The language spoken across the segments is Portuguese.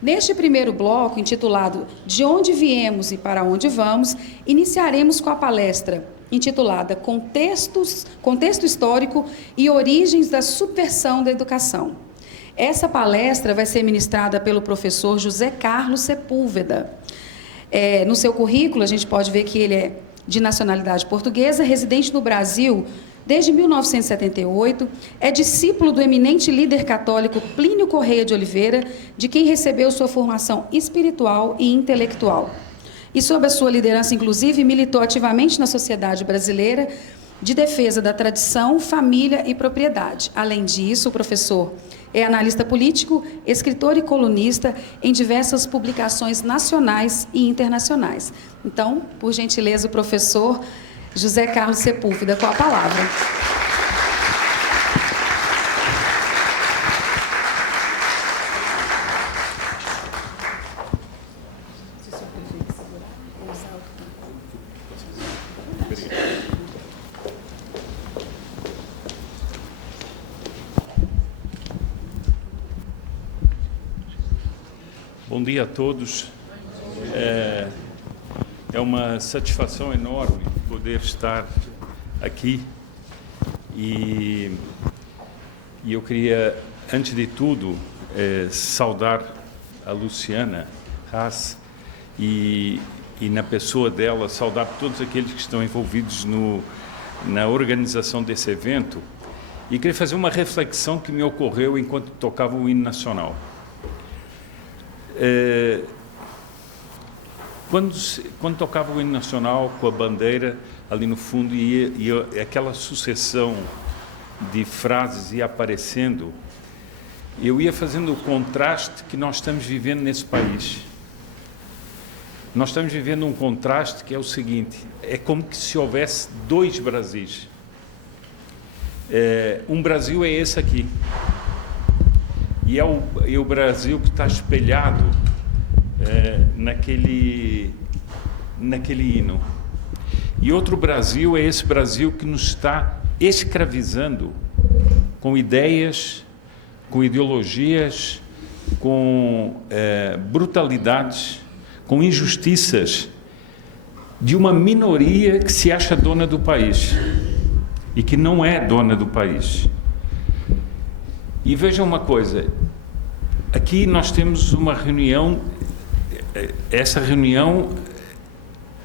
Neste primeiro bloco, intitulado De Onde Viemos e Para Onde Vamos, iniciaremos com a palestra intitulada Contexto Histórico e Origens da Subversão da Educação. Essa palestra vai ser ministrada pelo professor José Carlos Sepúlveda. No seu currículo, a gente pode ver que ele é de nacionalidade portuguesa, residente no Brasil desde 1978, é discípulo do eminente líder católico Plínio Correia de Oliveira, de quem recebeu sua formação espiritual e intelectual. E, sob a sua liderança, inclusive, militou ativamente na sociedade brasileira de defesa da tradição, família e propriedade. Além disso, o professor é analista político, escritor e colunista em diversas publicações nacionais e internacionais. Então, por gentileza, o professor José Carlos Sepúlveda, com a palavra. Bom dia a todos. É uma satisfação enorme poder estar aqui e eu queria, antes de tudo, saudar a Luciana Haas e na pessoa dela, saudar todos aqueles que estão envolvidos na organização desse evento e queria fazer uma reflexão que me ocorreu enquanto tocava o hino nacional. Quando tocava o hino nacional com a bandeira ali no fundo e aquela sucessão de frases ia aparecendo, eu ia fazendo o contraste que nós estamos vivendo nesse país. Nós estamos vivendo um contraste que é o seguinte: é como se houvesse dois Brasis. Um Brasil é esse aqui. E é o Brasil que está espelhado naquele hino. E outro Brasil é esse Brasil que nos está escravizando com ideias, com ideologias, com brutalidades, com injustiças de uma minoria que se acha dona do país e que não é dona do país. E vejam uma coisa, aqui nós temos uma reunião, essa reunião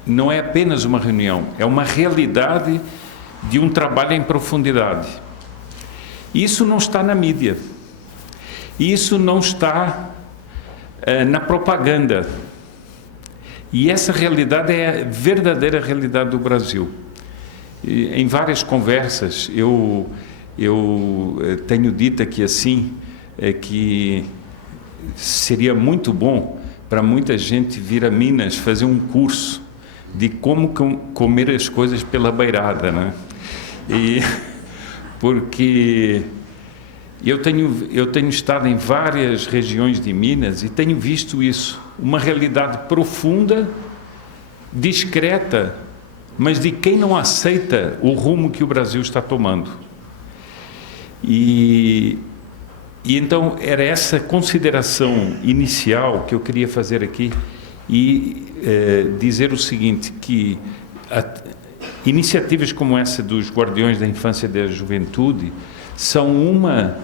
não é apenas uma reunião, é uma realidade de um trabalho em profundidade. Isso não está na mídia, isso não está na propaganda. E essa realidade é a verdadeira realidade do Brasil. E, em várias conversas, eu tenho dito aqui assim, que seria muito bom para muita gente vir a Minas fazer um curso de como comer as coisas pela beirada, né? E porque eu tenho estado em várias regiões de Minas e tenho visto isso, uma realidade profunda, discreta, mas de quem não aceita o rumo que o Brasil está tomando. E então era essa consideração inicial que eu queria fazer aqui e dizer o seguinte, que iniciativas como essa dos Guardiões da Infância e da Juventude são uma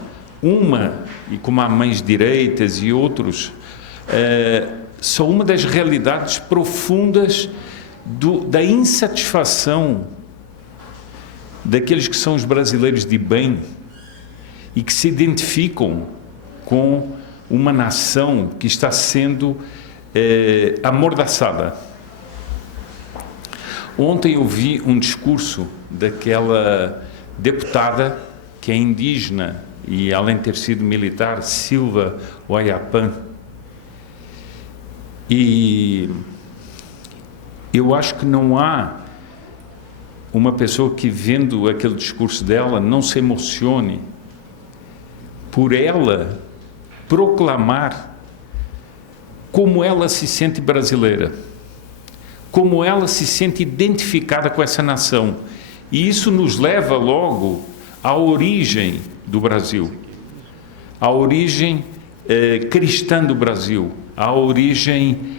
e como há Mães Direitas e outros, são uma das realidades profundas da insatisfação daqueles que são os brasileiros de bem e que se identificam com uma nação que está sendo amordaçada. Ontem eu vi um discurso daquela deputada que é indígena e, além de ter sido militar, Silva Oiapan. E eu acho que não há uma pessoa que, vendo aquele discurso dela, não se emocione por ela proclamar como ela se sente brasileira, como ela se sente identificada com essa nação. E isso nos leva logo à origem do Brasil, à origem cristã do Brasil, a origem,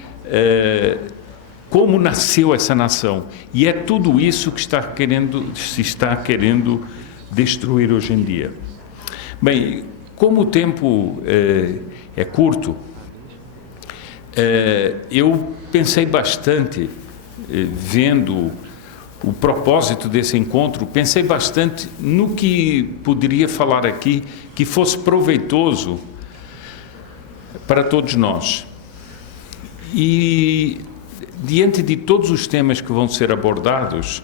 como nasceu essa nação. E é tudo isso que se está querendo destruir hoje em dia. Bem, como o tempo é curto, eu pensei bastante, vendo o propósito desse encontro, pensei bastante no que poderia falar aqui que fosse proveitoso para todos nós. E diante de todos os temas que vão ser abordados,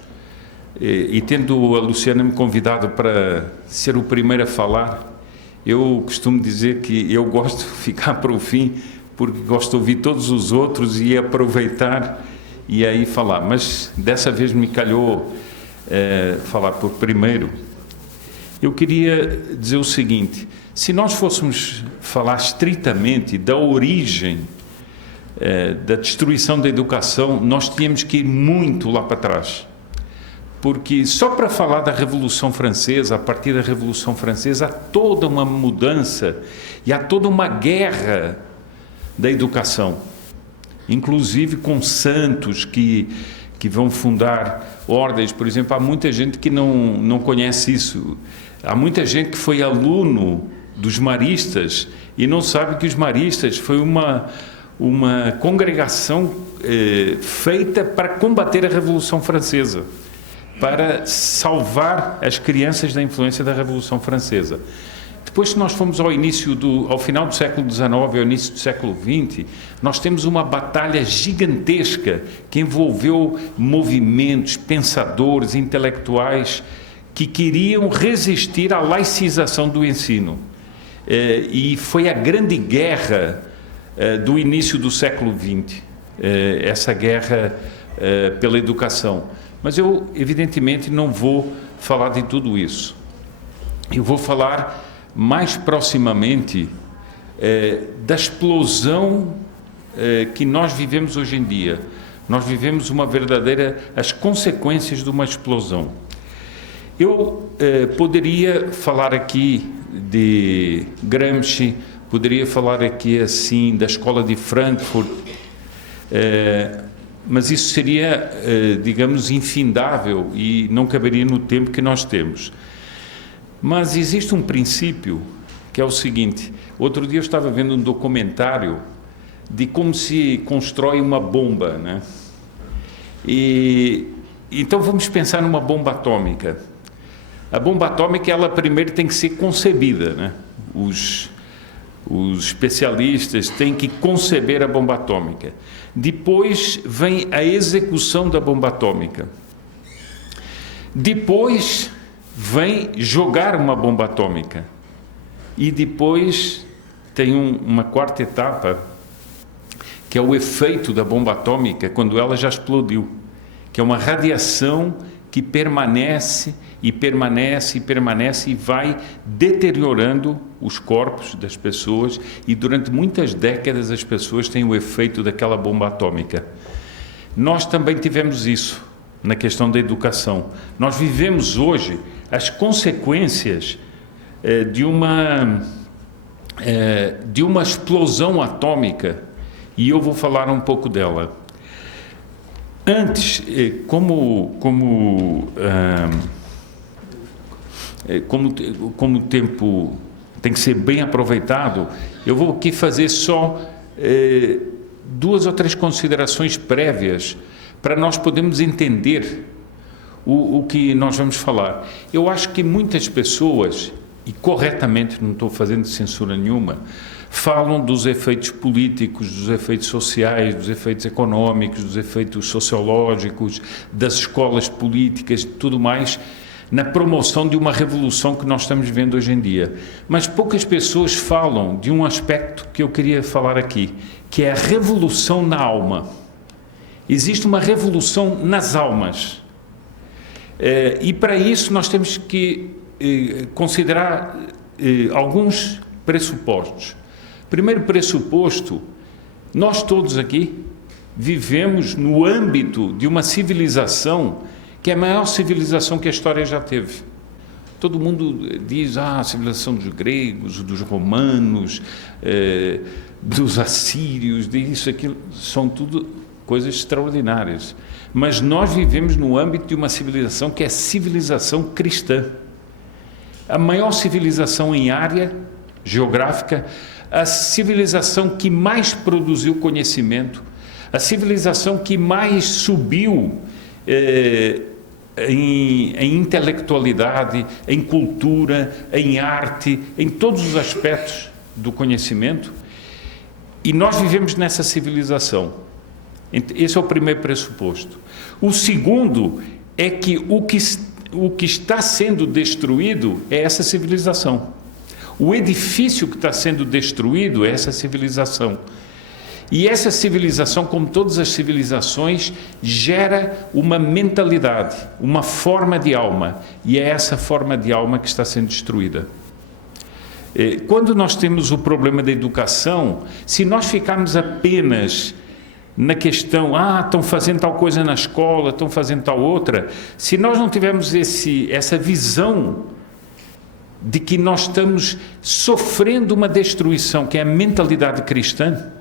e tendo a Luciana me convidado para ser o primeiro a falar, eu costumo dizer que eu gosto de ficar para o fim, porque gosto de ouvir todos os outros e aproveitar e aí falar. Mas dessa vez me calhou falar por primeiro. Eu queria dizer o seguinte: se nós fôssemos falar estritamente da origem da destruição da educação, nós tínhamos que ir muito lá para trás. Porque só para falar da Revolução Francesa, a partir da Revolução Francesa, há toda uma mudança e há toda uma guerra da educação, inclusive com santos que vão fundar ordens. Por exemplo, há muita gente que não conhece isso. Há muita gente que foi aluno dos maristas e não sabe que os maristas foi uma congregação feita para combater a Revolução Francesa, para salvar as crianças da influência da Revolução Francesa. Depois, se nós formos ao final do século XIX, ao início do século XX, nós temos uma batalha gigantesca que envolveu movimentos, pensadores, intelectuais que queriam resistir à laicização do ensino. E foi a grande guerra do início do século XX, essa guerra pela educação. Mas eu, evidentemente, não vou falar de tudo isso. Eu vou falar mais proximamente da explosão que nós vivemos hoje em dia. Nós vivemos as consequências de uma explosão. Eu poderia falar aqui de Gramsci, poderia falar aqui assim da Escola de Frankfurt, mas isso seria, digamos, infindável e não caberia no tempo que nós temos. Mas existe um princípio que é o seguinte: outro dia eu estava vendo um documentário de como se constrói uma bomba, né? Então vamos pensar numa bomba atômica. A bomba atômica, ela primeiro tem que ser concebida, né? Os especialistas têm que conceber a bomba atômica. Depois vem a execução da bomba atômica. Depois vem jogar uma bomba atômica. E depois tem uma quarta etapa, que é o efeito da bomba atômica quando ela já explodiu, que é uma radiação que permanece e permanece e permanece e vai deteriorando os corpos das pessoas, e durante muitas décadas as pessoas têm o efeito daquela bomba atômica. Nós também tivemos isso na questão da educação. Nós vivemos hoje as consequências de uma explosão atômica, e eu vou falar um pouco dela. Antes, como o tempo tem que ser bem aproveitado, eu vou aqui fazer só 2 ou 3 considerações prévias para nós podermos entender o que nós vamos falar. Eu acho que muitas pessoas, e corretamente, não estou fazendo censura nenhuma, falam dos efeitos políticos, dos efeitos sociais, dos efeitos económicos, dos efeitos sociológicos, das escolas políticas, tudo mais, na promoção de uma revolução que nós estamos vendo hoje em dia. Mas poucas pessoas falam de um aspecto que eu queria falar aqui, que é a revolução na alma. Existe uma revolução nas almas. E para isso nós temos que considerar alguns pressupostos. Primeiro pressuposto: nós todos aqui vivemos no âmbito de uma civilização que é a maior civilização que a história já teve. Todo mundo diz, a civilização dos gregos, dos romanos, dos assírios, disso, aquilo, são tudo coisas extraordinárias. Mas nós vivemos no âmbito de uma civilização que é civilização cristã. A maior civilização em área geográfica, a civilização que mais produziu conhecimento, a civilização que mais subiu em intelectualidade, em cultura, em arte, em todos os aspectos do conhecimento, e nós vivemos nessa civilização. Esse é o primeiro pressuposto. O segundo é que o que está sendo destruído é essa civilização. O edifício que está sendo destruído é essa civilização. E essa civilização, como todas as civilizações, gera uma mentalidade, uma forma de alma. E é essa forma de alma que está sendo destruída. Quando nós temos o problema da educação, se nós ficarmos apenas na questão, estão fazendo tal coisa na escola, estão fazendo tal outra, se nós não tivermos essa visão de que nós estamos sofrendo uma destruição, que é a mentalidade cristã,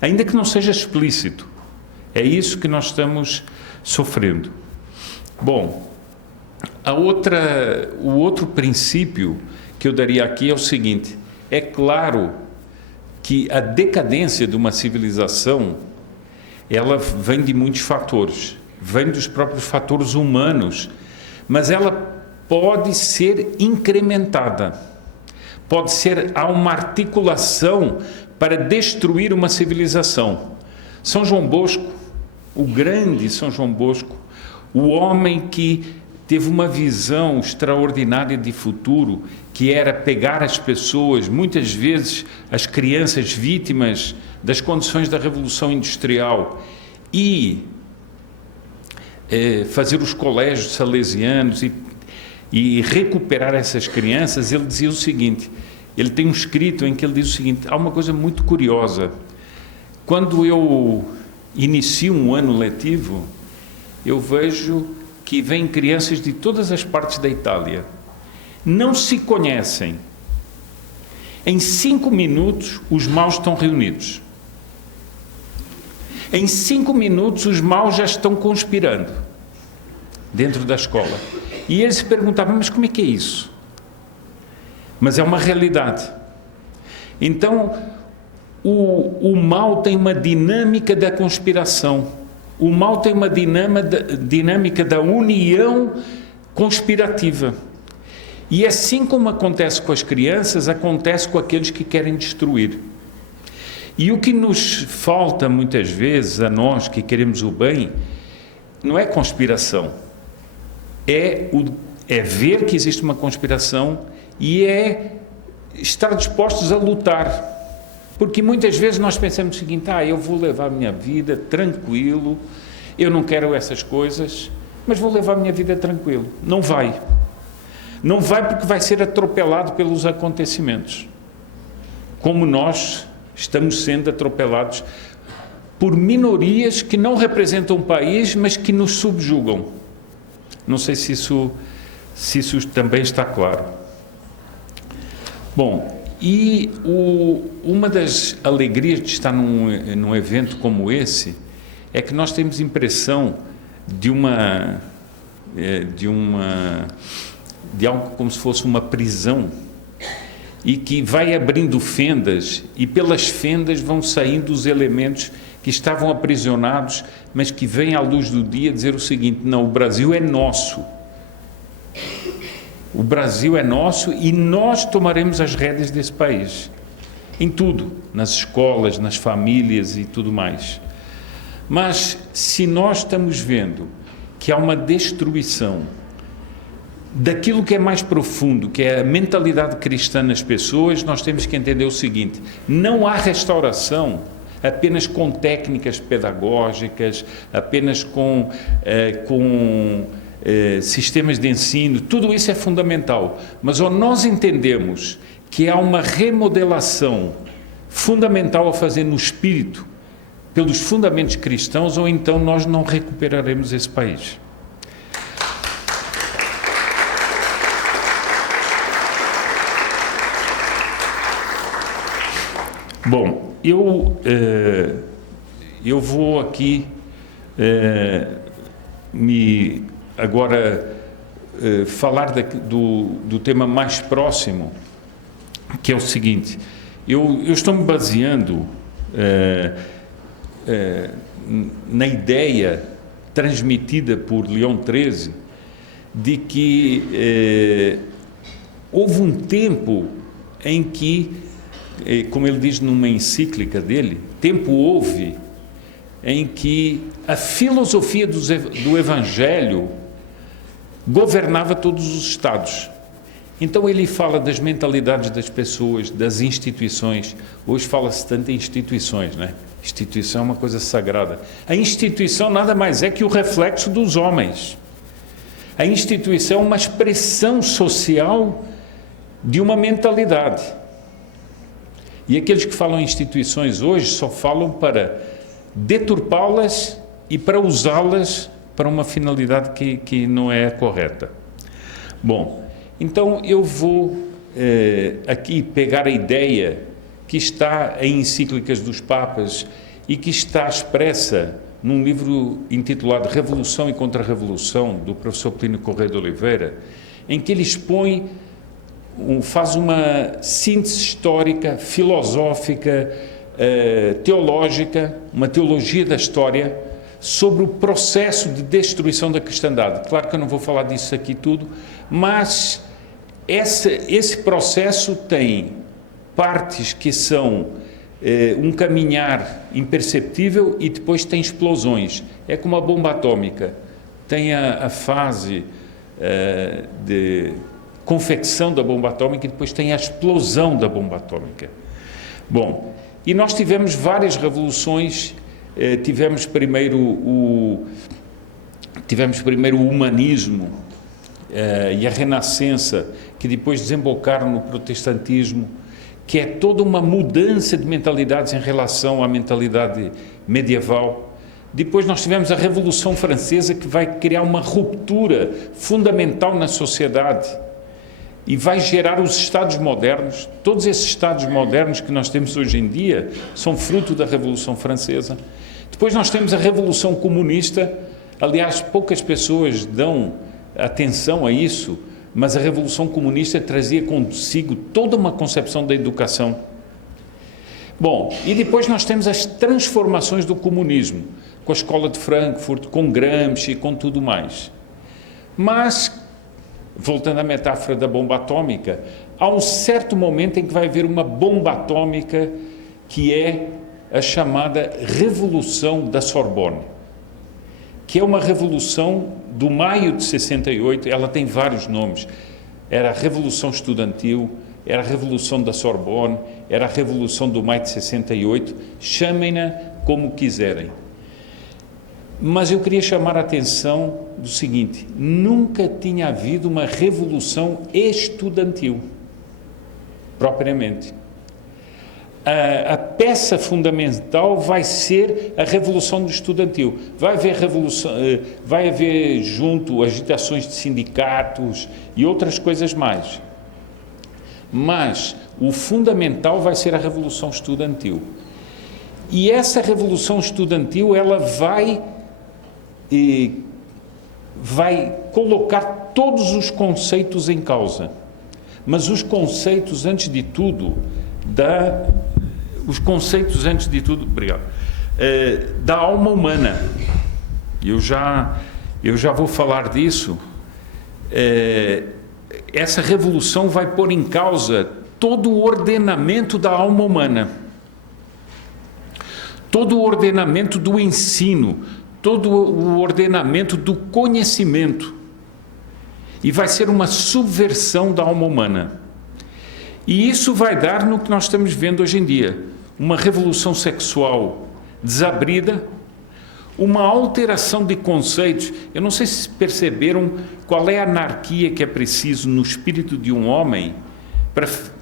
ainda que não seja explícito, é isso que nós estamos sofrendo. Bom, o outro princípio que eu daria aqui é o seguinte: é claro que a decadência de uma civilização, ela vem de muitos fatores, vem dos próprios fatores humanos, mas ela pode ser incrementada, há uma articulação para destruir uma civilização. São João Bosco, o grande São João Bosco, o homem que teve uma visão extraordinária de futuro, que era pegar as pessoas, muitas vezes as crianças vítimas das condições da Revolução Industrial, e fazer os colégios salesianos e recuperar essas crianças. Ele dizia o seguinte, ele tem um escrito em que ele diz o seguinte: há uma coisa muito curiosa, quando eu inicio um ano letivo, eu vejo que vêm crianças de todas as partes da Itália, não se conhecem, em 5 minutos os maus estão reunidos, em 5 minutos os maus já estão conspirando dentro da escola, e eles se perguntavam, mas como é que é isso? Mas é uma realidade. Então, o mal tem uma dinâmica da conspiração, o mal tem uma dinâmica da união conspirativa. E assim como acontece com as crianças, acontece com aqueles que querem destruir. E o que nos falta muitas vezes, a nós que queremos o bem, não é conspiração, é ver que existe uma conspiração e é estar dispostos a lutar. Porque muitas vezes nós pensamos o seguinte: eu vou levar a minha vida tranquilo, eu não quero essas coisas, mas vou levar a minha vida tranquilo. Não vai. Não vai, porque vai ser atropelado pelos acontecimentos. Como nós estamos sendo atropelados por minorias que não representam o país, mas que nos subjugam. Não sei se isso também está claro. Bom, e uma das alegrias de estar num evento como esse é que nós temos impressão de algo como se fosse uma prisão, e que vai abrindo fendas, e pelas fendas vão saindo os elementos que estavam aprisionados, mas que vêm à luz do dia dizer o seguinte: não, o Brasil é nosso. O Brasil é nosso e nós tomaremos as rédeas desse país. Em tudo, nas escolas, nas famílias e tudo mais. Mas se nós estamos vendo que há uma destruição daquilo que é mais profundo, que é a mentalidade cristã nas pessoas, nós temos que entender o seguinte: não há restauração apenas com técnicas pedagógicas, apenas com sistemas de ensino. Tudo isso é fundamental, mas ou nós entendemos que há uma remodelação fundamental a fazer no espírito, pelos fundamentos cristãos, ou então nós não recuperaremos esse país. Bom, eu vou aqui falar do tema mais próximo, que é o seguinte: eu estou me baseando na ideia transmitida por Leão XIII de que houve um tempo em que, como ele diz numa encíclica dele, tempo houve em que a filosofia do Evangelho governava todos os estados. Então ele fala das mentalidades das pessoas, das instituições. Hoje fala-se tanto em instituições, né? Instituição é uma coisa sagrada. A instituição nada mais é que o reflexo dos homens. A instituição é uma expressão social de uma mentalidade. E aqueles que falam em instituições hoje só falam para deturpá-las e para usá-las para uma finalidade que não é correta. Bom, então eu vou aqui pegar a ideia que está em encíclicas dos Papas e que está expressa num livro intitulado Revolução e Contra-Revolução, do professor Plínio Correia de Oliveira, em que ele expõe, faz uma síntese histórica, filosófica, teológica, uma teologia da história, sobre o processo de destruição da cristandade. Claro que eu não vou falar disso aqui tudo, mas esse processo tem partes que são um caminhar imperceptível e depois tem explosões. É como a bomba atômica. Tem a fase de confecção da bomba atômica e depois tem a explosão da bomba atômica. Bom, e nós tivemos várias revoluções. Tivemos primeiro o humanismo e a renascença, que depois desembocaram no protestantismo, que é toda uma mudança de mentalidades em relação à mentalidade medieval. Depois nós tivemos a Revolução Francesa, que vai criar uma ruptura fundamental na sociedade e vai gerar os Estados modernos. Todos esses Estados modernos que nós temos hoje em dia são fruto da Revolução Francesa. Depois nós temos a Revolução Comunista. Aliás, poucas pessoas dão atenção a isso, mas a Revolução Comunista trazia consigo toda uma concepção da educação. Bom, e depois nós temos as transformações do comunismo, com a Escola de Frankfurt, com Gramsci, com tudo mais. Mas, voltando à metáfora da bomba atômica, há um certo momento em que vai haver uma bomba atômica que é a chamada Revolução da Sorbonne, que é uma revolução do maio de 68, ela tem vários nomes. Era a Revolução Estudantil, era a Revolução da Sorbonne, era a Revolução do maio de 68, chamem-na como quiserem. Mas eu queria chamar a atenção do seguinte: nunca tinha havido uma revolução estudantil, propriamente. A peça fundamental vai ser a Revolução do Estudantil. Vai haver junto agitações de sindicatos e outras coisas mais. Mas o fundamental vai ser a Revolução Estudantil. E essa Revolução Estudantil, ela vai colocar todos os conceitos em causa. Mas os conceitos, antes de tudo, obrigado, da alma humana. Eu já vou falar disso. Essa revolução vai pôr em causa todo o ordenamento da alma humana, todo o ordenamento do ensino, todo o ordenamento do conhecimento, e vai ser uma subversão da alma humana. E isso vai dar no que nós estamos vendo hoje em dia, uma revolução sexual desabrida, uma alteração de conceitos. Eu não sei se perceberam qual é a anarquia que é preciso no espírito de um homem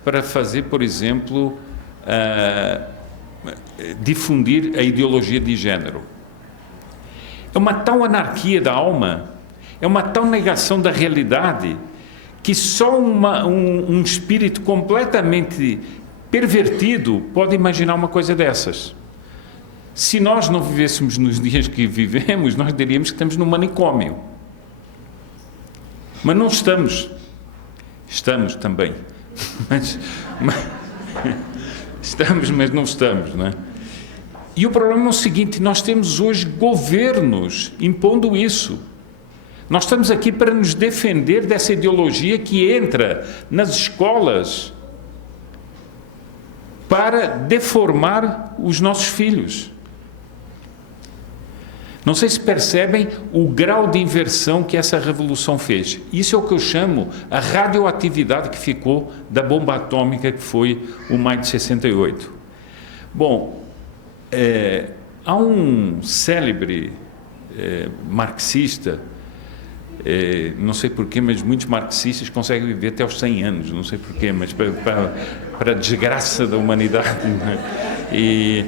para fazer, por exemplo, difundir a ideologia de género. É uma tal anarquia da alma, é uma tal negação da realidade, que só um espírito completamente pervertido pode imaginar uma coisa dessas. Se nós não vivêssemos nos dias que vivemos, nós diríamos que estamos num manicômio. Mas não estamos. Estamos também. Mas estamos, mas não estamos, não é? E o problema é o seguinte, nós temos hoje governos impondo isso. Nós estamos aqui para nos defender dessa ideologia que entra nas escolas para deformar os nossos filhos. Não sei se percebem o grau de inversão que essa revolução fez. Isso é o que eu chamo a radioatividade que ficou da bomba atômica que foi o maio de 68. Bom, há um célebre marxista, não sei porquê, mas muitos marxistas conseguem viver até aos 100 anos, não sei porquê, mas para a desgraça da humanidade, né? E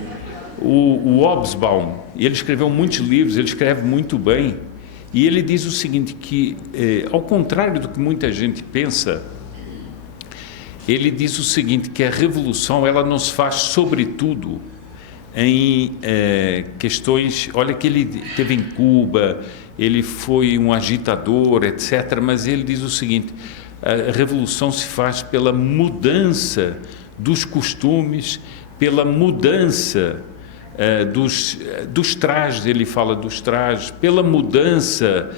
o Hobsbawm, ele escreveu muitos livros, ele escreve muito bem, e ele diz o seguinte, que ao contrário do que muita gente pensa, ele diz o seguinte, que a revolução ela não se faz sobretudo em questões, olha que ele teve em Cuba, ele foi um agitador, etc., mas ele diz o seguinte, a revolução se faz pela mudança dos costumes, pela mudança dos trajes, ele fala dos trajes, pela mudança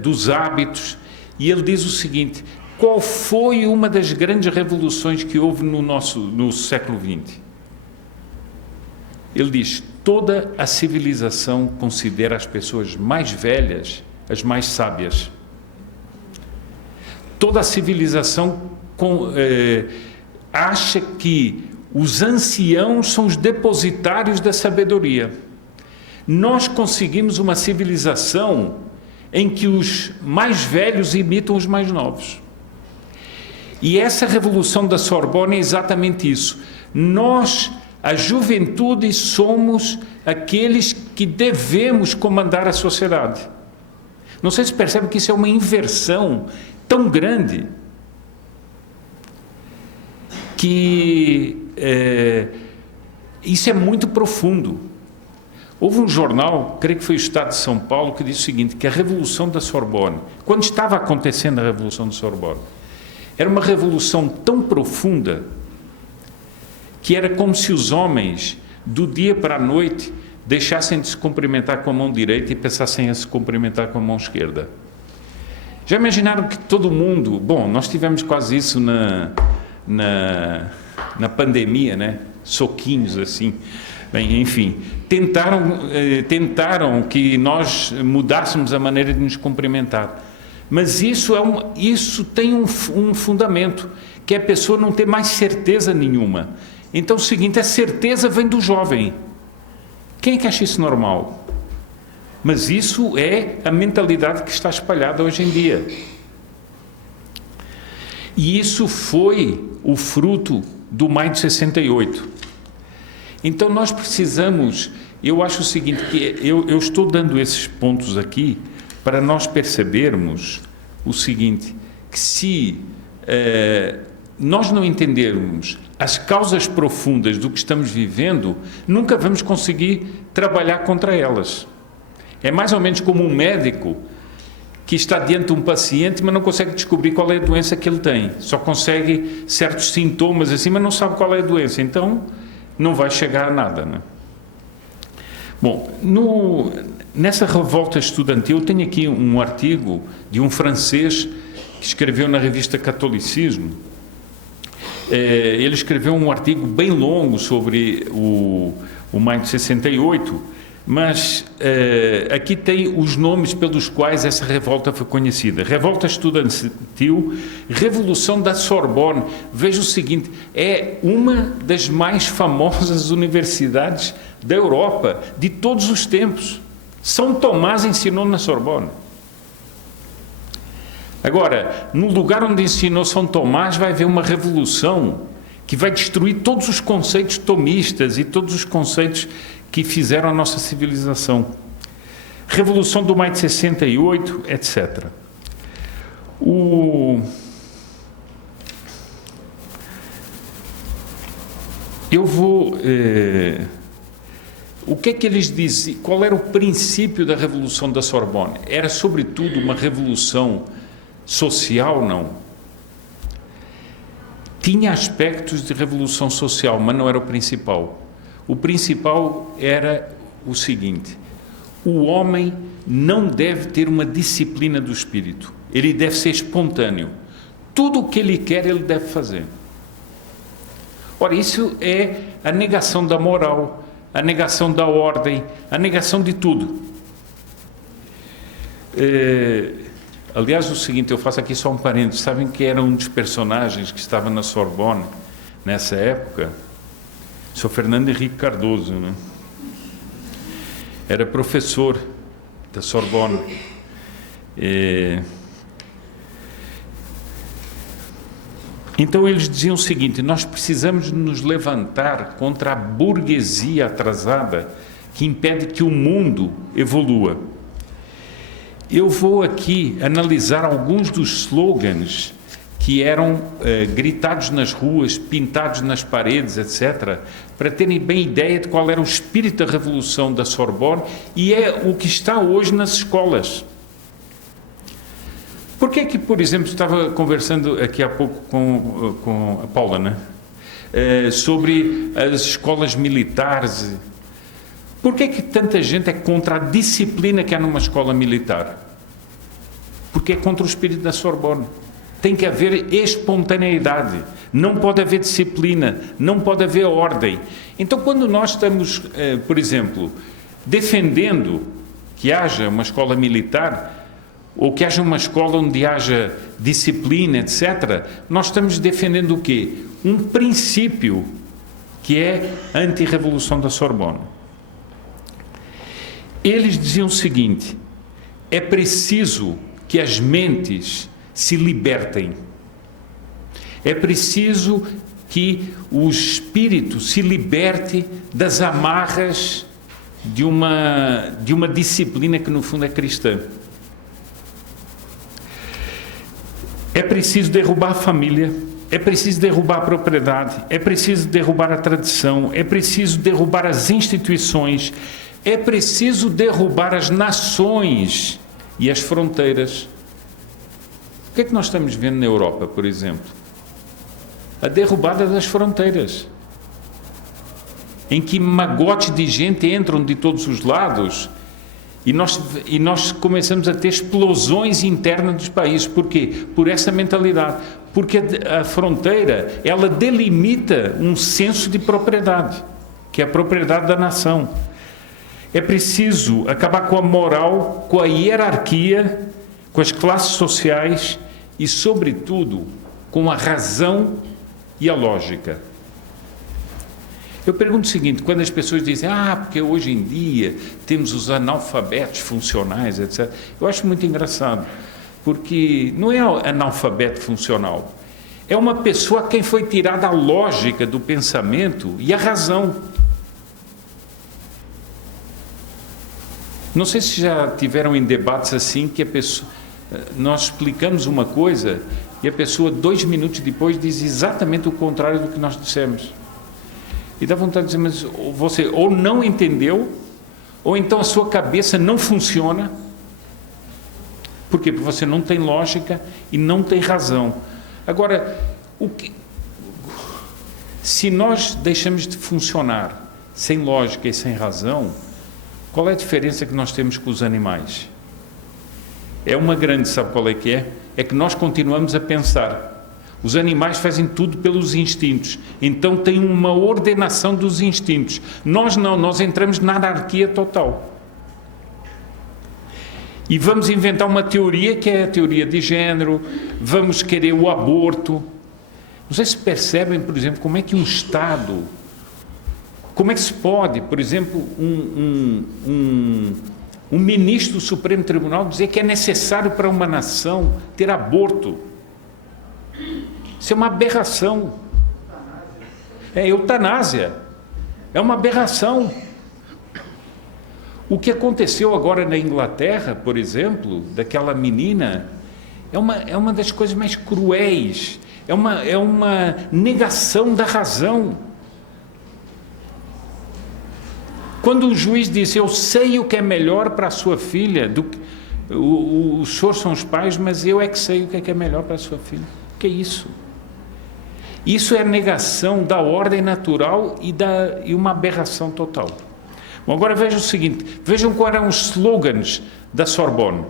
dos hábitos, e ele diz o seguinte, qual foi uma das grandes revoluções que houve no século XX? Ele diz, toda a civilização considera as pessoas mais velhas as mais sábias. Toda a civilização acha que os anciãos são os depositários da sabedoria. Nós conseguimos uma civilização em que os mais velhos imitam os mais novos. E essa revolução da Sorbonne é exatamente isso. Nós, a juventude, somos aqueles que devemos comandar a sociedade. Não sei se percebem que isso é uma inversão tão grande que isso é muito profundo. Houve um jornal, creio que foi o Estado de São Paulo, que disse o seguinte, que a Revolução da Sorbonne, quando estava acontecendo a Revolução da Sorbonne, era uma revolução tão profunda que era como se os homens, do dia para a noite, deixassem de se cumprimentar com a mão direita e passassem a se cumprimentar com a mão esquerda. Já imaginaram que todo mundo... Bom, nós tivemos quase isso na pandemia, né? Soquinhos assim. Bem, enfim, tentaram que nós mudássemos a maneira de nos cumprimentar. Mas isso tem um fundamento, que é a pessoa não ter mais certeza nenhuma. Então, o seguinte, a certeza vem do jovem. Quem é que acha isso normal? Mas isso é a mentalidade que está espalhada hoje em dia. E isso foi o fruto do maio de 68. Então, nós precisamos, eu acho o seguinte, que eu estou dando esses pontos aqui para nós percebermos o seguinte, que se nós não entendermos as causas profundas do que estamos vivendo, nunca vamos conseguir trabalhar contra elas. É mais ou menos como um médico que está diante de um paciente, mas não consegue descobrir qual é a doença que ele tem. Só consegue certos sintomas assim, mas não sabe qual é a doença. Então, não vai chegar a nada, né? Bom, nessa revolta estudantil, eu tenho aqui um artigo de um francês que escreveu na revista Catolicismo. Ele escreveu um artigo bem longo sobre o maio de 68, mas aqui tem os nomes pelos quais essa revolta foi conhecida. Revolta estudantil, Revolução da Sorbonne. Veja o seguinte, é uma das mais famosas universidades da Europa, de todos os tempos. São Tomás ensinou na Sorbonne. Agora, no lugar onde ensinou São Tomás, vai haver uma revolução que vai destruir todos os conceitos tomistas e todos os conceitos que fizeram a nossa civilização. Revolução do maio de 68, etc. Eu vou... o que é que eles diziam? Qual era o princípio da Revolução da Sorbonne? Era, sobretudo, uma revolução social, não? Tinha aspectos de revolução social, mas não era o principal. O principal era o seguinte: o homem não deve ter uma disciplina do espírito. Ele deve ser espontâneo. Tudo o que ele quer, ele deve fazer. Ora, isso é a negação da moral, a negação da ordem, a negação de tudo. Aliás, o seguinte, eu faço aqui só um parênteses. Sabem que era um dos personagens que estava na Sorbonne nessa época? Sr. Fernando Henrique Cardoso, né? Era professor da Sorbonne. Então eles diziam o seguinte: nós precisamos nos levantar contra a burguesia atrasada que impede que o mundo evolua. Eu vou aqui analisar alguns dos slogans que eram gritados nas ruas, pintados nas paredes, etc., para terem bem ideia de qual era o espírito da Revolução da Sorbonne, e é o que está hoje nas escolas. Por que é que, por exemplo, estava conversando aqui há pouco com a Paula, né? Sobre as escolas militares. Por que é que tanta gente é contra a disciplina que há numa escola militar? Porque é contra o espírito da Sorbonne. Tem que haver espontaneidade, não pode haver disciplina, não pode haver ordem. Então, quando nós estamos, por exemplo, defendendo que haja uma escola militar, ou que haja uma escola onde haja disciplina, etc., nós estamos defendendo o quê? Um princípio que é a anti-revolução da Sorbonne. Eles diziam o seguinte: é preciso que as mentes se libertem. É preciso que o espírito se liberte das amarras de uma disciplina que, no fundo, é cristã. É preciso derrubar a família, é preciso derrubar a propriedade, é preciso derrubar a tradição, é preciso derrubar as instituições, é preciso derrubar as nações e as fronteiras. O que é que nós estamos vendo na Europa, por exemplo? A derrubada das fronteiras, em que magotes de gente entram de todos os lados e nós começamos a ter explosões internas dos países. Por quê? Por essa mentalidade. Porque a fronteira, ela delimita um senso de propriedade, que é a propriedade da nação. É preciso acabar com a moral, com a hierarquia, com as classes sociais e, sobretudo, com a razão e a lógica. Eu pergunto o seguinte: quando as pessoas dizem, porque hoje em dia temos os analfabetos funcionais, etc., eu acho muito engraçado, porque não é analfabeto funcional, é uma pessoa a quem foi tirada a lógica do pensamento e a razão. Não sei se já tiveram em debates assim, que nós explicamos uma coisa e a pessoa 2 minutos depois diz exatamente o contrário do que nós dissemos. E dá vontade de dizer: mas você ou não entendeu, ou então a sua cabeça não funciona. Por quê? Porque você não tem lógica e não tem razão. Agora, se nós deixamos de funcionar sem lógica e sem razão, qual é a diferença que nós temos com os animais? É uma grande, sabe qual é que é? É que nós continuamos a pensar. Os animais fazem tudo pelos instintos, então tem uma ordenação dos instintos. Nós não, nós entramos na anarquia total. E vamos inventar uma teoria que é a teoria de género, vamos querer o aborto. Não sei se percebem, por exemplo, como é que um Estado, como é que se pode, por exemplo, um ministro do Supremo Tribunal dizer que é necessário para uma nação ter aborto? Isso é uma aberração. É eutanásia. É uma aberração. O que aconteceu agora na Inglaterra, por exemplo, daquela menina, é uma das coisas mais cruéis. É uma negação da razão. Quando o juiz disse, eu sei o que é melhor para a sua filha, os senhores são os pais, mas eu é que sei o que é melhor para a sua filha. O que é isso? Isso é negação da ordem natural e uma aberração total. Bom, agora vejam o seguinte, vejam quais eram os slogans da Sorbonne.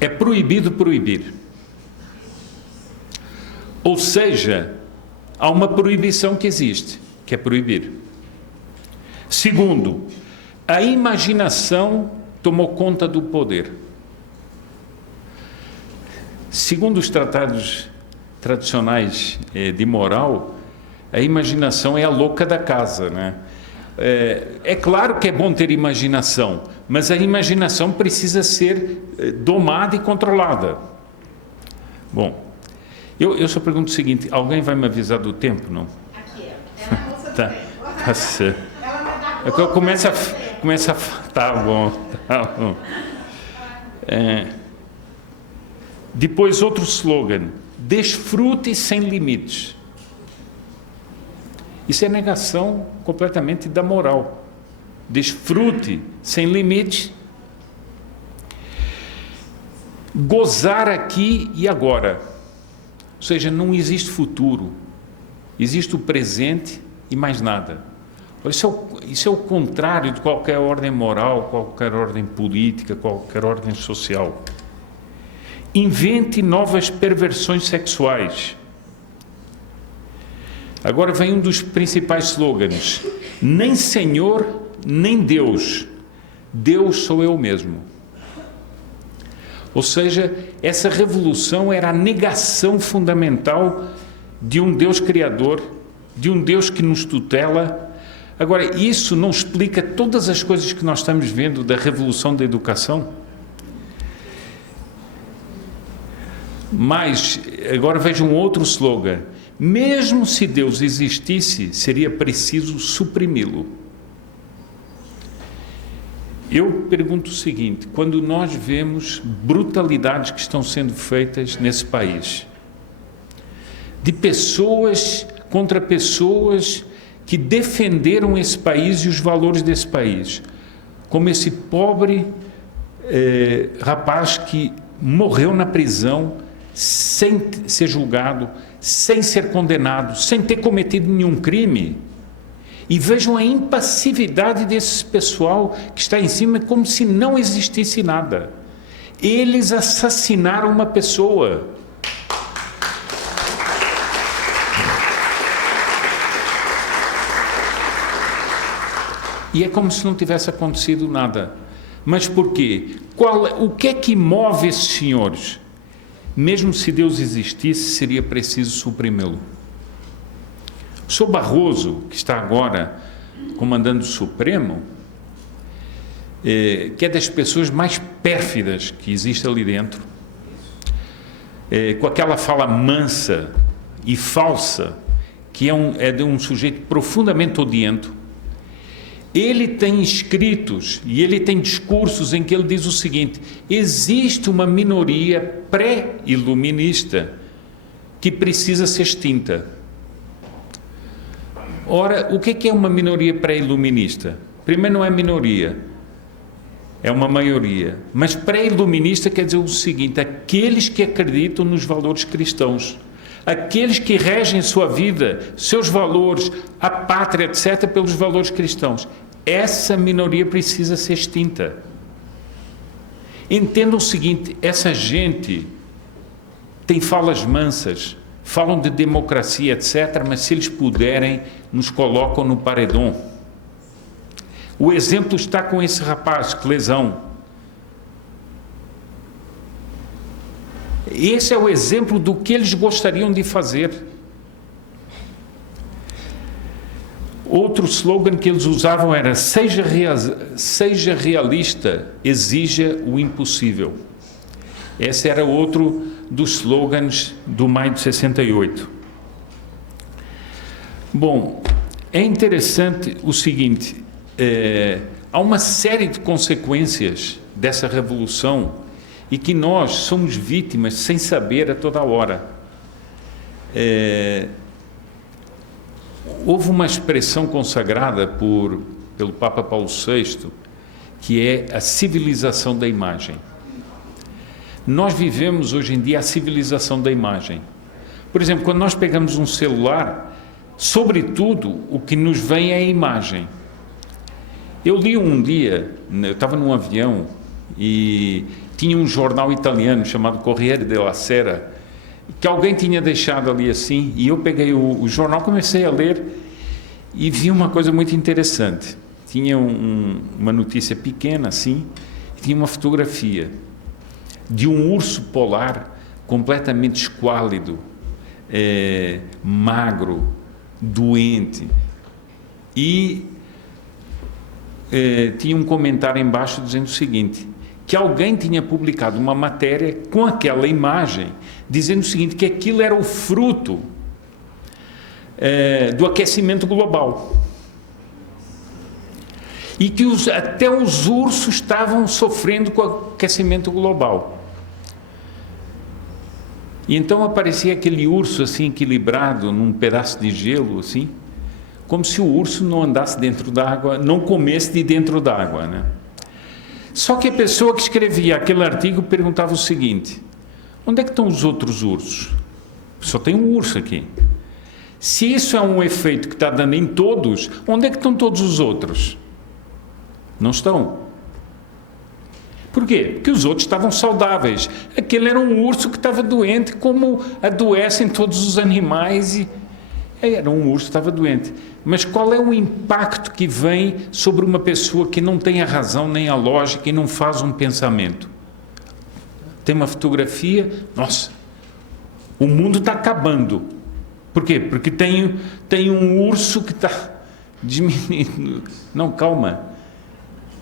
É proibido proibir. Ou seja, há uma proibição que existe, que é proibir. Segundo, a imaginação tomou conta do poder. Segundo os tratados tradicionais de moral, a imaginação é a louca da casa, né? É claro que é bom ter imaginação, mas a imaginação precisa ser domada e controlada. Bom, eu só pergunto o seguinte, alguém vai me avisar do tempo, não? Aqui é a moça do Tá, tempo. tá certo. Ela vai dar É que eu começo a... Tá bom, tá bom. Depois outro slogan, desfrute sem limites. Isso é negação completamente da moral. Desfrute sem limites. Gozar aqui e agora. Ou seja, não existe futuro. Existe o presente e mais nada. Isso é o contrário de qualquer ordem moral, qualquer ordem política, qualquer ordem social. Invente novas perversões sexuais. Agora vem um dos principais slogans. Nem Senhor, nem Deus. Deus sou eu mesmo. Ou seja, essa revolução era a negação fundamental de um Deus criador, de um Deus que nos tutela. Agora, isso não explica todas as coisas que nós estamos vendo da revolução da educação? Mas, agora veja um outro slogan. Mesmo se Deus existisse, seria preciso suprimi-lo. Eu pergunto o seguinte, quando nós vemos brutalidades que estão sendo feitas nesse país, de pessoas contra pessoas que defenderam esse país e os valores desse país, como esse pobre rapaz que morreu na prisão sem ser julgado, sem ser condenado, sem ter cometido nenhum crime. E vejam a impassividade desse pessoal que está em cima, como se não existisse nada. Eles assassinaram uma pessoa. E é como se não tivesse acontecido nada. Mas por quê? O que é que move esses senhores? Mesmo se Deus existisse, seria preciso suprimi-lo. O senhor Barroso, que está agora comandando o Supremo, que é das pessoas mais pérfidas que existe ali dentro, com aquela fala mansa e falsa, que é de um sujeito profundamente odiento. Ele tem escritos e ele tem discursos em que ele diz o seguinte: existe uma minoria pré-iluminista que precisa ser extinta. Ora, o que é uma minoria pré-iluminista? Primeiro, não é minoria, é uma maioria. Mas pré-iluminista quer dizer o seguinte: aqueles que acreditam nos valores cristãos, aqueles que regem sua vida, seus valores, a pátria, etc., pelos valores cristãos. Essa minoria precisa ser extinta. Entendam o seguinte: essa gente tem falas mansas, falam de democracia, etc., mas se eles puderem, nos colocam no paredão. O exemplo está com esse rapaz, Clesão. Esse é o exemplo do que eles gostariam de fazer. Outro slogan que eles usavam era: seja realista, exija o impossível. Esse era outro dos slogans do maio de 68. Bom, é interessante o seguinte, há uma série de consequências dessa revolução e que nós somos vítimas sem saber a toda hora. houve uma expressão consagrada pelo Papa Paulo VI, que é a civilização da imagem. Nós vivemos hoje em dia a civilização da imagem. Por exemplo, quando nós pegamos um celular, sobretudo o que nos vem é a imagem. Eu li um dia, eu estava num avião e tinha um jornal italiano chamado Corriere della Sera, que alguém tinha deixado ali assim, e eu peguei o jornal, comecei a ler e vi uma coisa muito interessante. Tinha uma notícia pequena assim, e tinha uma fotografia de um urso polar completamente esquálido, magro, doente, e tinha um comentário embaixo dizendo o seguinte, que alguém tinha publicado uma matéria com aquela imagem, dizendo o seguinte, que aquilo era o fruto do aquecimento global. E que até os ursos estavam sofrendo com o aquecimento global. E então aparecia aquele urso assim, equilibrado, num pedaço de gelo, assim, como se o urso não andasse dentro d'água, não comesse de dentro d'água, né? Só que a pessoa que escrevia aquele artigo perguntava o seguinte, onde é que estão os outros ursos? Só tem um urso aqui. Se isso é um efeito que está dando em todos, onde é que estão todos os outros? Não estão. Por quê? Porque os outros estavam saudáveis. Aquele era um urso que estava doente, como adoecem todos os animais, e era um urso que estava doente. Mas qual é o impacto que vem sobre uma pessoa que não tem a razão nem a lógica e não faz um pensamento? Tem uma fotografia, nossa, o mundo está acabando. Por quê? Porque tem um urso que está diminuindo. Não, calma.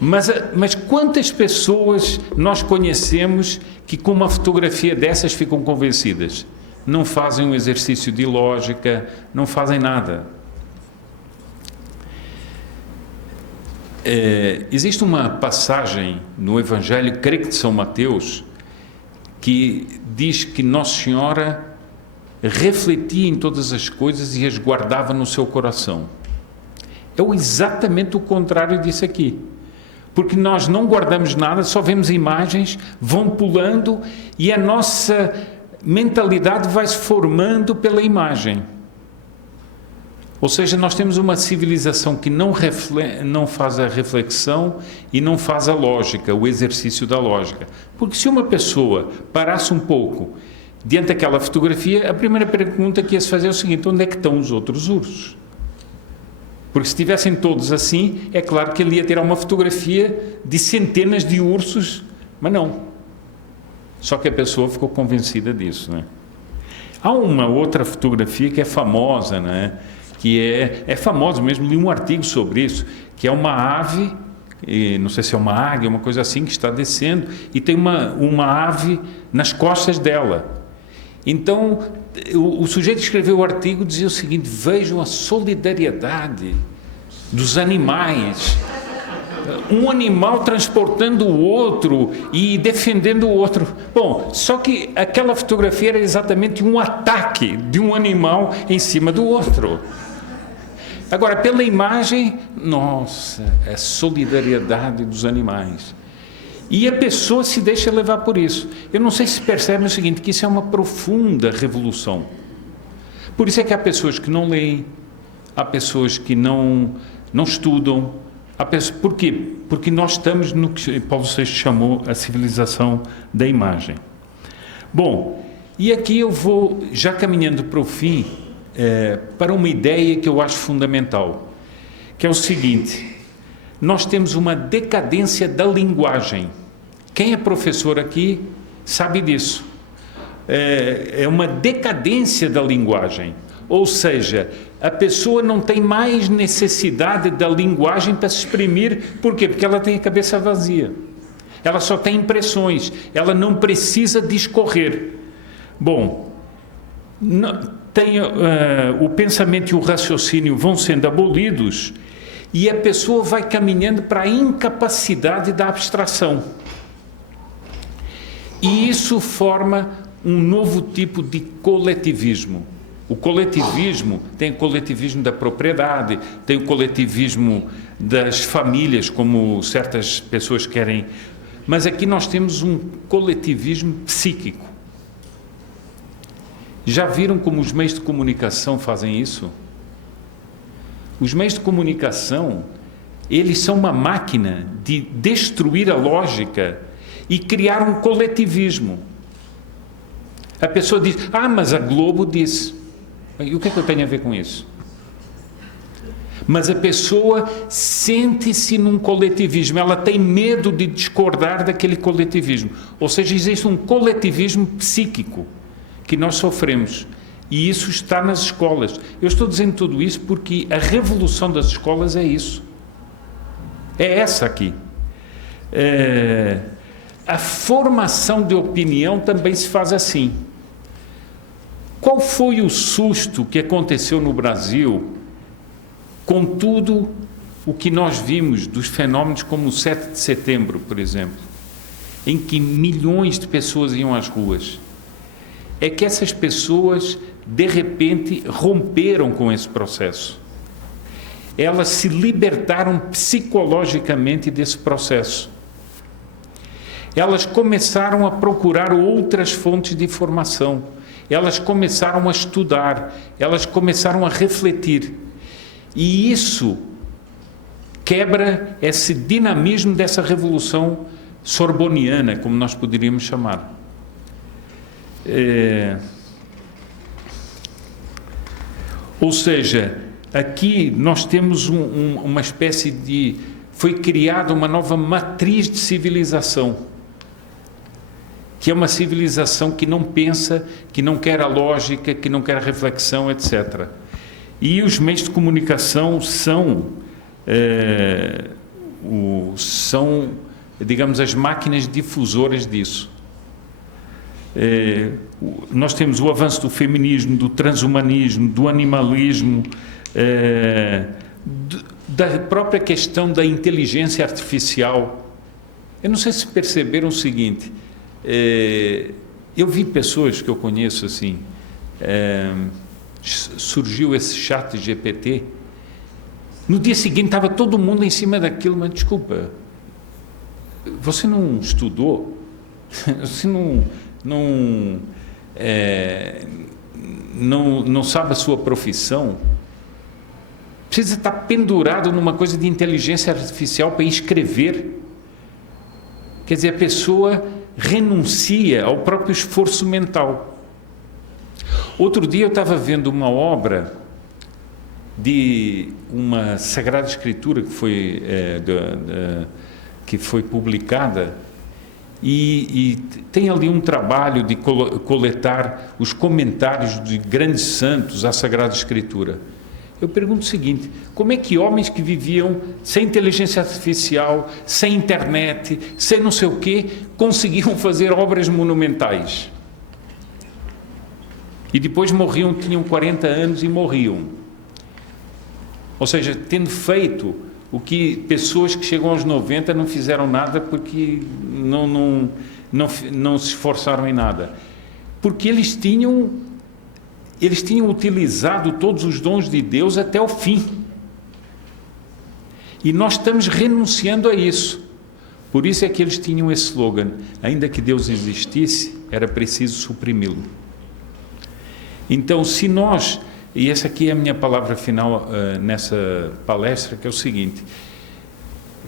Mas quantas pessoas nós conhecemos que com uma fotografia dessas ficam convencidas? Não fazem um exercício de lógica, não fazem nada. Existe uma passagem no Evangelho, creio que de São Mateus, que diz que Nossa Senhora refletia em todas as coisas e as guardava no seu coração. É exatamente o contrário disso aqui. Porque nós não guardamos nada, só vemos imagens, vão pulando e a nossa mentalidade vai se formando pela imagem. Ou seja, nós temos uma civilização que não faz a reflexão e não faz a lógica, o exercício da lógica. Porque se uma pessoa parasse um pouco diante daquela fotografia, a primeira pergunta que ia se fazer é o seguinte, onde é que estão os outros ursos? Porque se estivessem todos assim, é claro que ele ia ter uma fotografia de centenas de ursos, mas não. Só que a pessoa ficou convencida disso, né? Há uma outra fotografia que é famosa, né? Que é famosa mesmo, li um artigo sobre isso, que é uma ave, não sei se é uma águia, uma coisa assim, que está descendo, e tem uma ave nas costas dela. Então, o sujeito que escreveu o artigo dizia o seguinte, vejam a solidariedade dos animais. Um animal transportando o outro e defendendo o outro. Bom, só que aquela fotografia era exatamente um ataque de um animal em cima do outro. Agora, pela imagem, nossa, é a solidariedade dos animais. E a pessoa se deixa levar por isso. Eu não sei se percebem o seguinte, que isso é uma profunda revolução. Por isso é que há pessoas que não leem, há pessoas que não estudam. Por quê? Porque nós estamos no que Paulo VI chamou a civilização da imagem. Bom, e aqui eu vou, já caminhando para o fim, para uma ideia que eu acho fundamental, que é o seguinte, nós temos uma decadência da linguagem. Quem é professor aqui sabe disso. É uma decadência da linguagem. Ou seja, a pessoa não tem mais necessidade da linguagem para se exprimir. Por quê? Porque ela tem a cabeça vazia. Ela só tem impressões. Ela não precisa discorrer. Bom, o pensamento e o raciocínio vão sendo abolidos e a pessoa vai caminhando para a incapacidade da abstração. E isso forma um novo tipo de coletivismo. O coletivismo, tem o coletivismo da propriedade, tem o coletivismo das famílias, como certas pessoas querem. Mas aqui nós temos um coletivismo psíquico. Já viram como os meios de comunicação fazem isso? Os meios de comunicação, eles são uma máquina de destruir a lógica e criar um coletivismo. A pessoa diz, mas a Globo disse. E o que é que eu tenho a ver com isso? Mas a pessoa sente-se num coletivismo, ela tem medo de discordar daquele coletivismo. Ou seja, existe um coletivismo psíquico que nós sofremos. E isso está nas escolas. Eu estou dizendo tudo isso porque a revolução das escolas é isso. É essa aqui. A formação de opinião também se faz assim. Qual foi o susto que aconteceu no Brasil com tudo o que nós vimos dos fenômenos como o 7 de setembro, por exemplo, em que milhões de pessoas iam às ruas? É que essas pessoas, de repente, romperam com esse processo. Elas se libertaram psicologicamente desse processo. Elas começaram a procurar outras fontes de informação. Elas começaram a estudar. Elas começaram a refletir. E isso quebra esse dinamismo dessa revolução sorboniana, como nós poderíamos chamar. Ou seja, aqui nós temos uma espécie de... Foi criada uma nova matriz de civilização, que é uma civilização que não pensa, que não quer a lógica, que não quer a reflexão, etc. E os meios de comunicação são, digamos, as máquinas difusoras disso. Nós temos o avanço do feminismo, do transhumanismo, do animalismo, da própria questão da inteligência artificial. Eu não sei se perceberam o seguinte, eu vi pessoas que eu conheço assim, surgiu esse chat GPT, no dia seguinte estava todo mundo em cima daquilo, mas desculpa, você não estudou? Você não sabe a sua profissão? Precisa estar pendurado numa coisa de inteligência artificial para escrever? Quer dizer, a pessoa renuncia ao próprio esforço mental. Outro dia eu estava vendo uma obra de uma Sagrada Escritura que foi publicada, e tem ali um trabalho de coletar os comentários de grandes santos à Sagrada Escritura. Eu pergunto o seguinte, como é que homens que viviam sem inteligência artificial, sem internet, sem não sei o quê, conseguiam fazer obras monumentais? E depois morriam, tinham 40 anos e morriam. Ou seja, tendo feito o que pessoas que chegam aos 90 não fizeram nada porque não se esforçaram em nada. Porque eles tinham utilizado todos os dons de Deus até o fim. E nós estamos renunciando a isso. Por isso é que eles tinham esse slogan, ainda que Deus existisse, era preciso suprimi-lo. Então, se nós, e essa aqui é a minha palavra final nessa palestra, que é o seguinte,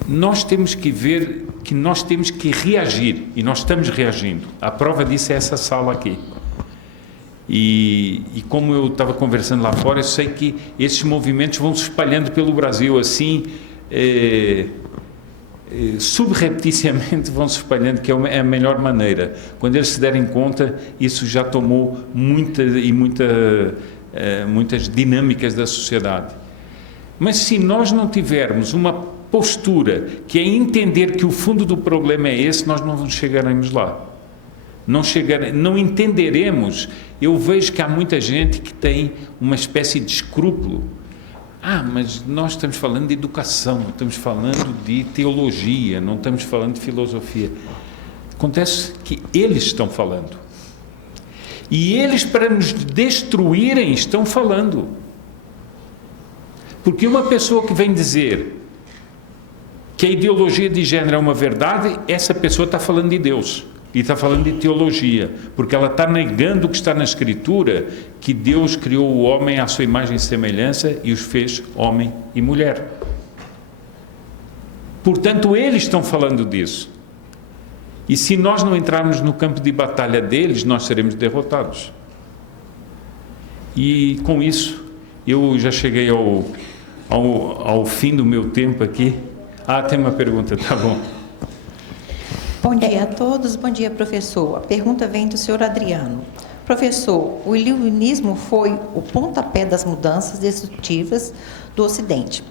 nós temos que ver que nós temos que reagir, e nós estamos reagindo. A prova disso é essa sala aqui. E como eu estava conversando lá fora, eu sei que esses movimentos vão se espalhando pelo Brasil, assim, subrepticiamente vão se espalhando, que é a melhor maneira. Quando eles se derem conta, isso já tomou muitas dinâmicas da sociedade. Mas se nós não tivermos uma postura que é entender que o fundo do problema é esse, nós não chegaremos lá. Não entenderemos. Eu vejo que há muita gente que tem uma espécie de escrúpulo. Mas nós estamos falando de educação, estamos falando de teologia, não estamos falando de filosofia. Acontece que eles estão falando. E eles, para nos destruírem, estão falando. Porque uma pessoa que vem dizer que a ideologia de gênero é uma verdade, essa pessoa está falando de Deus. E está falando de teologia, porque ela está negando o que está na Escritura, que Deus criou o homem à sua imagem e semelhança e os fez homem e mulher. Portanto, eles estão falando disso. E se nós não entrarmos no campo de batalha deles, nós seremos derrotados. E com isso, eu já cheguei ao fim do meu tempo aqui. Tem uma pergunta, tá bom. Bom dia a todos, bom dia, professor. A pergunta vem do senhor Adriano. Professor, o iluminismo foi o pontapé das mudanças destrutivas do Ocidente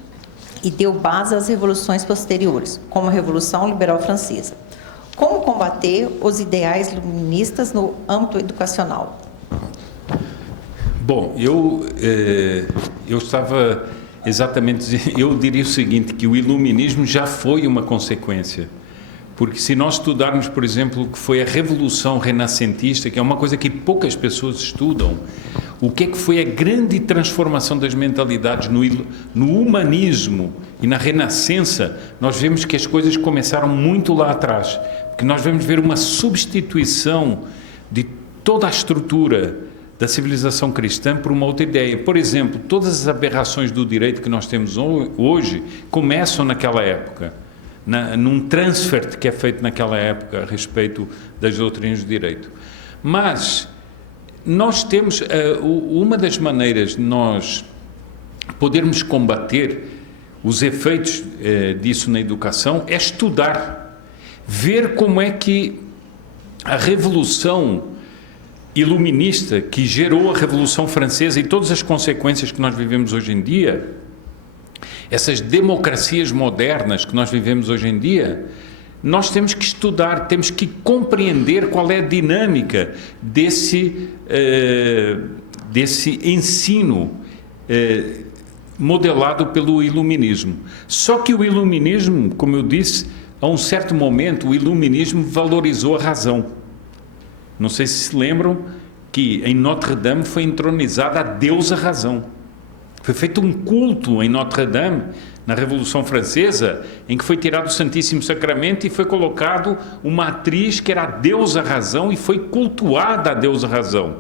e deu base às revoluções posteriores, como a Revolução Liberal Francesa. Como combater os ideais iluministas no âmbito educacional? Bom, eu estava exatamente... Eu diria o seguinte, que o iluminismo já foi uma consequência. Porque se nós estudarmos, por exemplo, o que foi a Revolução Renascentista, que é uma coisa que poucas pessoas estudam, o que é que foi a grande transformação das mentalidades no humanismo e na Renascença, nós vemos que as coisas começaram muito lá atrás. Porque nós vamos ver uma substituição de toda a estrutura da civilização cristã por uma outra ideia. Por exemplo, todas as aberrações do direito que nós temos hoje começam naquela época. Num transfer que é feito naquela época a respeito das doutrinas do direito. Mas nós temos, uma das maneiras de nós podermos combater os efeitos disso na educação é estudar, ver como é que a revolução iluminista que gerou a Revolução Francesa e todas as consequências que nós vivemos hoje em dia, essas democracias modernas que nós vivemos hoje em dia, nós temos que estudar, temos que compreender qual é a dinâmica desse ensino modelado pelo iluminismo. Só que o iluminismo, como eu disse, a um certo momento o iluminismo valorizou a razão. Não sei se lembram que em Notre-Dame foi entronizada a deusa razão. Foi feito um culto em Notre-Dame, na Revolução Francesa, em que foi tirado o Santíssimo Sacramento e foi colocado uma atriz que era a deusa razão e foi cultuada a deusa razão.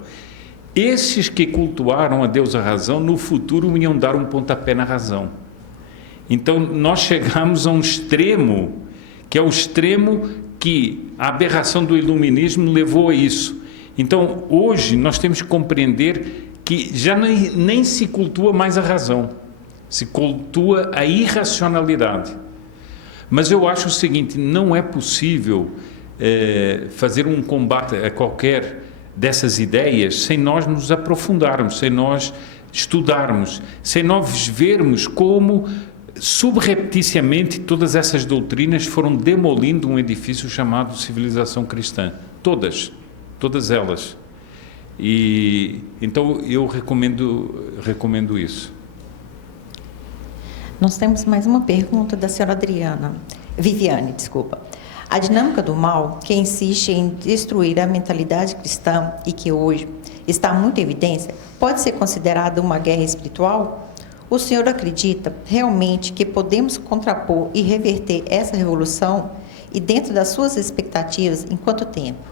Esses que cultuaram a deusa razão, no futuro iam dar um pontapé na razão. Então, nós chegamos a um extremo, que é o extremo que a aberração do iluminismo levou a isso. Então, hoje, nós temos que compreender que já nem se cultua mais a razão, se cultua a irracionalidade. Mas eu acho o seguinte, não é possível fazer um combate a qualquer dessas ideias sem nós nos aprofundarmos, sem nós estudarmos, sem nós vermos como subrepticiamente todas essas doutrinas foram demolindo um edifício chamado civilização cristã. Todas elas. E então eu recomendo isso. Nós temos mais uma pergunta da senhora Viviane. A dinâmica do mal, que insiste em destruir a mentalidade cristã e que hoje está muito em evidência, pode ser considerada uma guerra espiritual? O senhor acredita realmente que podemos contrapor e reverter essa revolução? E dentro das suas expectativas, em quanto tempo?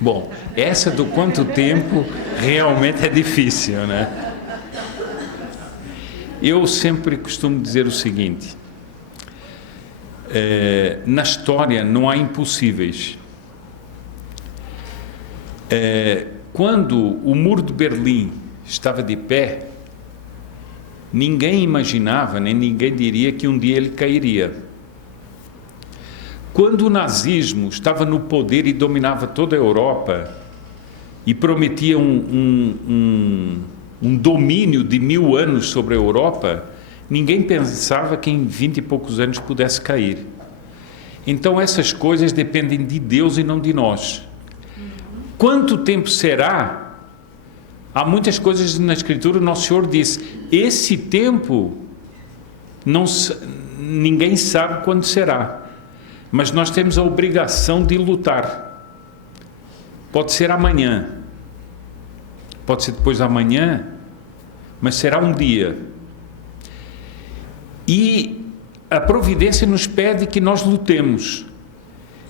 Bom, essa do quanto tempo realmente é difícil, né? Eu sempre costumo dizer o seguinte, na história não há impossíveis. Quando o Muro de Berlim estava de pé, ninguém imaginava, nem ninguém diria que um dia ele cairia. Quando o nazismo estava no poder e dominava toda a Europa e prometia um domínio de 1000 anos sobre a Europa, ninguém pensava que em 20 e poucos anos pudesse cair. Então essas coisas dependem de Deus e não de nós. Quanto tempo será? Há muitas coisas na Escritura, o Nosso Senhor diz, esse tempo ninguém sabe quando será. Mas nós temos a obrigação de lutar. Pode ser amanhã, pode ser depois da manhã, mas será um dia. E a providência nos pede que nós lutemos.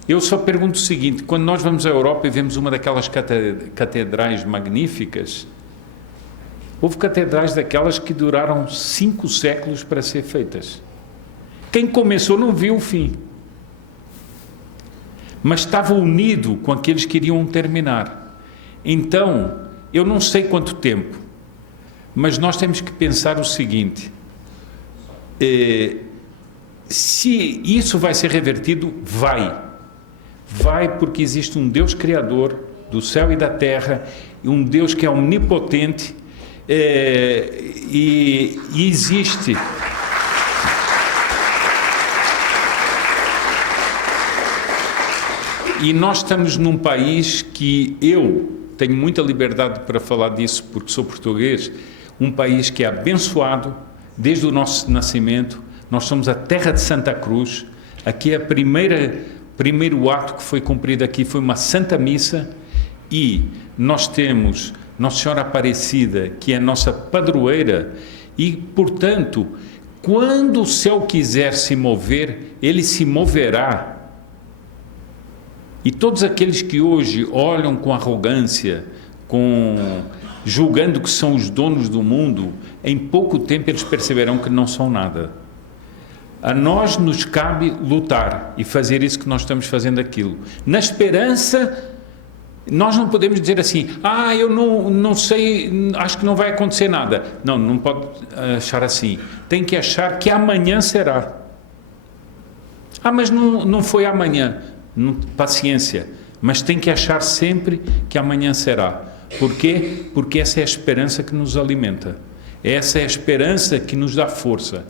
Eu só pergunto o seguinte, quando nós vamos à Europa e vemos uma daquelas catedrais magníficas, houve catedrais daquelas que duraram 5 séculos para ser feitas. Quem começou não viu o fim, mas estava unido com aqueles que iriam terminar. Então, eu não sei quanto tempo, mas nós temos que pensar o seguinte, se isso vai ser revertido, vai porque existe um Deus Criador do céu e da terra, um Deus que é onipotente, e existe... E nós estamos num país que eu tenho muita liberdade para falar disso, porque sou português, um país que é abençoado desde o nosso nascimento. Nós somos a terra de Santa Cruz. Aqui é primeiro ato que foi cumprido aqui, foi uma Santa Missa, e nós temos Nossa Senhora Aparecida, que é a nossa padroeira, e, portanto, quando o céu quiser se mover, ele se moverá. E todos aqueles que hoje olham com arrogância, julgando que são os donos do mundo, em pouco tempo eles perceberão que não são nada. A nós nos cabe lutar e fazer isso que nós estamos fazendo aquilo. Na esperança, nós não podemos dizer assim, eu não sei, acho que não vai acontecer nada. Não pode achar assim. Tem que achar que amanhã será. Mas não foi amanhã. Paciência, mas tem que achar sempre que amanhã será. Por quê? Porque essa é a esperança que nos alimenta, essa é a esperança que nos dá força,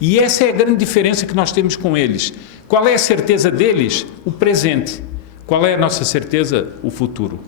e essa é a grande diferença que nós temos com eles. Qual é a certeza deles? O presente. Qual é a nossa certeza? O futuro.